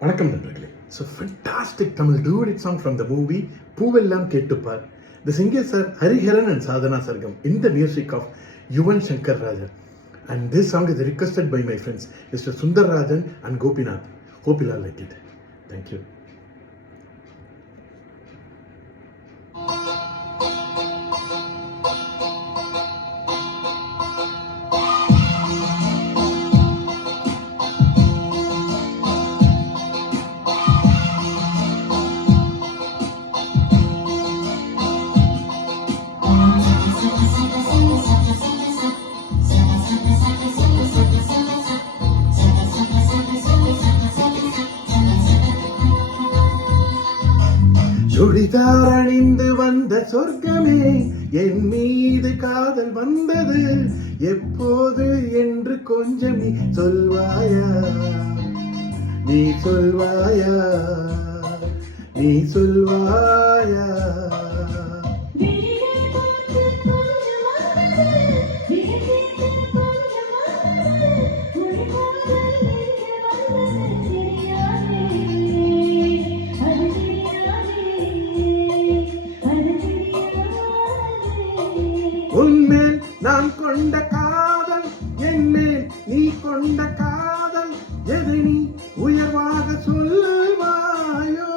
வணக்கம் நண்பர்களே. So fantastic Tamil duet song from the movie Poovellam Kettuppar. The singers are Hariharan and Sadhana Sargam in the music of Yuvan Shankar Rajan. And this song is requested by my friends Mr. Sundar Rajan and Gopinath. Hope you all like it. Thank you. Churidar அணிந்து வந்த சொர்க்கமே, என் மீது காதல் வந்தது எப்போது என்று கொஞ்சம் நீ சொல்வாயா, நீ சொல்வாயா, நீ சொல்வாயா. உன்மேல் நான் கொண்ட காதல், என்மேல் நீ கொண்ட காதல், எதை நீ உயர்வாக சொல்வாயோ.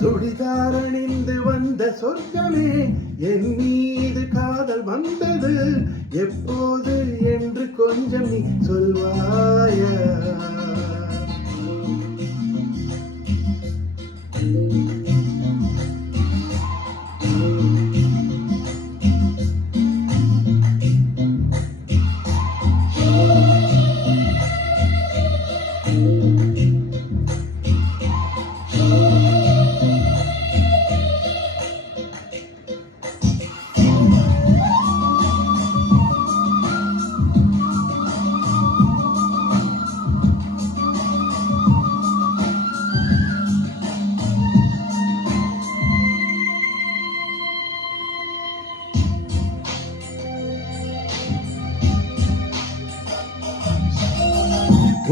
சுடிதார் அணிந்து வந்த சொர்க்கமே, என் மீது காதல் வந்தது எப்போது என்று கொஞ்சம் நீ சொல்வாயா.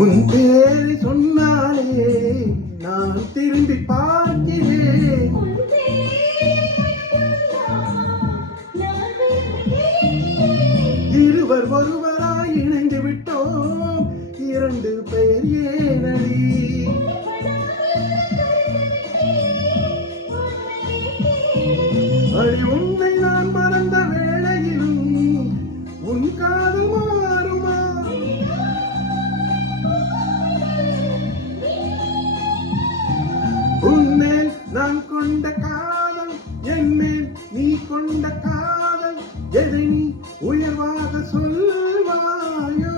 உன் பேரை சொன்னாலே நான் திரும்பி பார்க்கிறேன். இருவர் ஒருவராய் இணைந்து விட்டோம், இரண்டு பெயர் ஏனடி. அடி உன்னை நான் மறந்த வேளையிலும் உன் காதல் மாறுமா. உன்மேல் நான் கொண்ட காதல், என்மேல் நீ கொண்ட காதல், எதை நீ உயர்வாக சொல்வாயோ.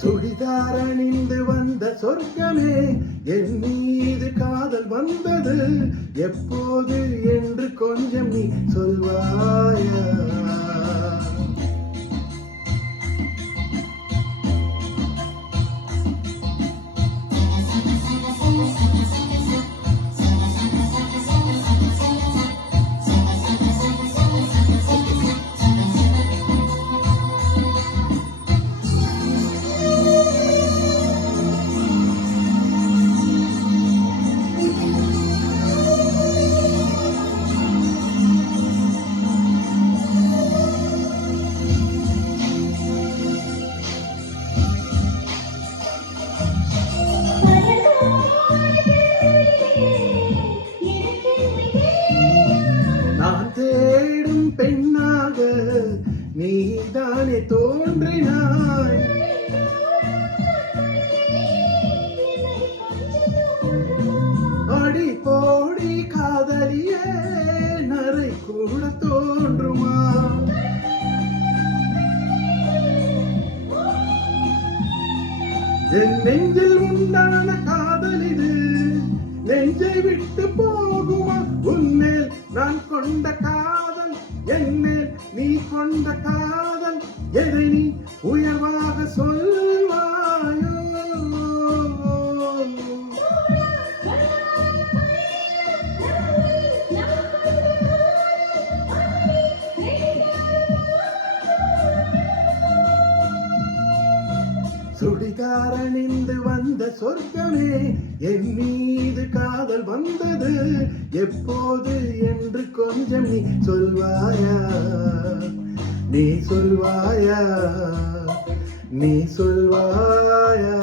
சுடிதார் அணிந்து வந்த சொர்க்கமே, என் மீது காதல் வந்தது எப்போது என்று கொஞ்சம் நீ சொல்வாயா. தேடும் பெண்ணாக நீதானே தோன்றினாய். அடி போடி காதலியே, நரை கூட தோன்றுமா. என் நெஞ்சில் உண்டான காதல் இது நெஞ்சை விட்டு போகுமா. உன் நான் கொண்ட காதல் என்ன, நீ கொண்ட காதல் எதை நீ உயர்வாக சொல்வாயோ. சுடிதாரணிந்து வந்த சொர்க்கமே, என் மீது காதல் வந்தது எப்போது என்று கொஞ்சம் நீ சொல்வாயா, நீ சொல்வாயா, நீ சொல்வாயா.